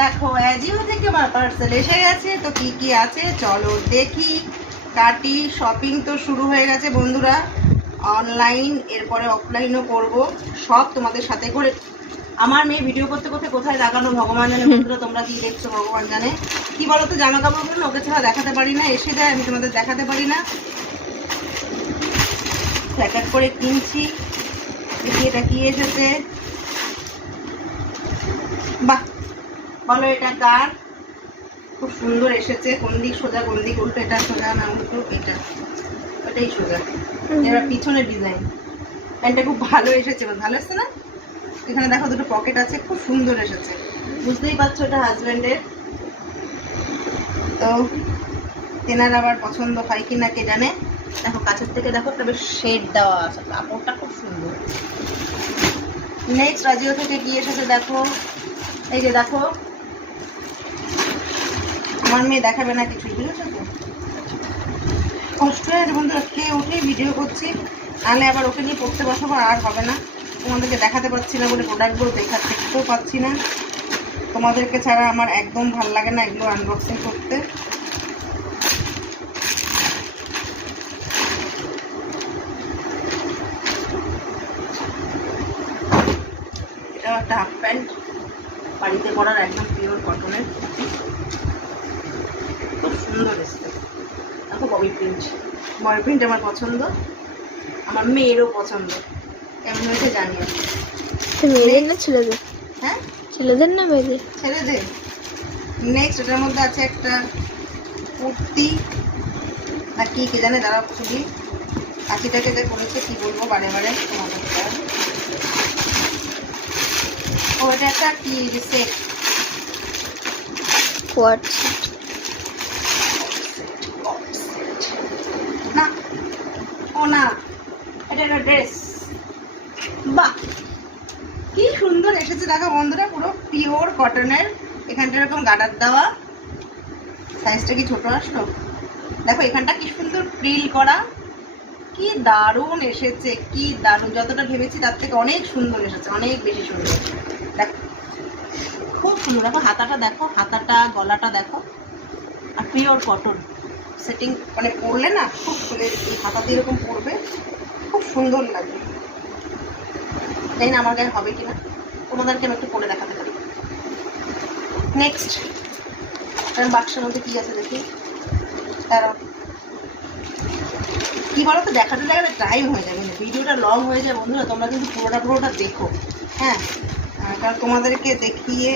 দেখো অ্যাজিও থেকে আমার পার্সেল এসে গেছে। তো কি কি আছে চলো দেখি, কাটি। শপিং তো শুরু হয়ে গেছে বন্ধুরা, অনলাইন এরপরে অফলাইনও করব, সব তোমাদের সাথে করে। আমার মেয়ে ভিডিও করতে করতে কোথায় লাগানো ভগবান জানে বন্ধুরা, তোমরা কি দেখছো ভগবান জানে। কি বলো তো, জামা কাপড়গুলো ওকে ছাড়া দেখাতে পারি না, এসে যায় আমি তোমাদের দেখাতে পারি না। এক এক করে কিনছি। দেখি এটা কি এসেছে। বাহ, বলো এটা কার? খুব সুন্দর এসেছে। কোন দিক সোজা কোন দিক উল্টো? এটা সোজা না উল্টো? এটা ওটাই সোজা। এবার পিছনের ডিজাইন। প্যান্টটা খুব ভালো এসেছে, ভালো এসছে না? এখানে দেখো দুটো পকেট আছে, খুব সুন্দর এসেছে। বুঝতেই পারছো এটা হাজব্যান্ডের। তো তেনার আবার পছন্দ হয় কিনা কে জানে। দেখো কাছের থেকে দেখো, একটা বেশ শেড দেওয়া আছে, কাপড়টা খুব সুন্দর। নেক্সট রাজিও থেকে কি এসেছে দেখো, এই যে দেখো। আমার মেয়ে দেখাবে না কিছু, বুঝেছো তো? কষ্ট হয়ে আছে বন্ধুরা, খেয়ে উঠেই ভিডিও করছি, নাহলে আবার ওকে নিয়ে পড়তে বসাবো, আর হবে না। তোমাদেরকে দেখাতে পারছি না বলে প্রোডাক্টগুলো দেখতেও পাচ্ছি না। তোমাদেরকে ছাড়া আমার একদম ভাল লাগে না এগুলো আনবক্সিং করতে। এটা একটা হাফ প্যান্ট, বাড়িতে পরার, একদম পিওর কটনের, খুব সুন্দর এসছে। দেখো ববি প্রিন্ট, ববি প্রিন্ট আমার পছন্দ, আমার মেয়েরও পছন্দ। কেমন হয়েছে জানিও। মেয়েদের না ছেলেদের? হ্যাঁ, ছেলেদের না মেয়েদের? ছেলেদের। নেক্সট এটার মধ্যে আছে একটা কুর্তি না কি কে জানে, দাঁড়া খুবই কাঁচিটাকে যে করেছে কি বলবো বারে বারে তোমাদের। ও এটা একটা কি সেট, কোয়াট না ও না, এটা একটা ড্রেস। বাহ, কি সুন্দর এসেছে দেখো বন্ধুরা, পুরো পিওর কটনের। এখানটা এরকম গার্ডার দেওয়া, সাইজটা কি ছোট আসলো? দেখো এখানটা কি সুন্দর প্রিল করা, কি দারুণ এসেছে, কি দারুণ। যতটা ভেবেছি তার থেকে অনেক সুন্দর এসেছে, অনেক বেশি সুন্দর। দেখো খুব সুন্দর। দেখো হাতাটা দেখো, হাতাটা গলাটা দেখো, আর পিওর কটন সেটিং, মানে পরলে না খুব এই হাতা দিয়ে এরকম পরবে, খুব সুন্দর লাগবে। জানি না আমার গায়ে হবে কিনা, তোমাদেরকে আমি একটু পরে দেখাতে পারি। নেক্সট বাক্সের মধ্যে কি আছে দেখি। তারা কি বলো তো, দেখাতে দেখাতে টাইম হয়ে যাবে, ভিডিওটা লং হয়ে যায় বন্ধুরা। তোমরা কিন্তু পুরোটা দেখো, হ্যাঁ, কারণ তোমাদেরকে দেখিয়ে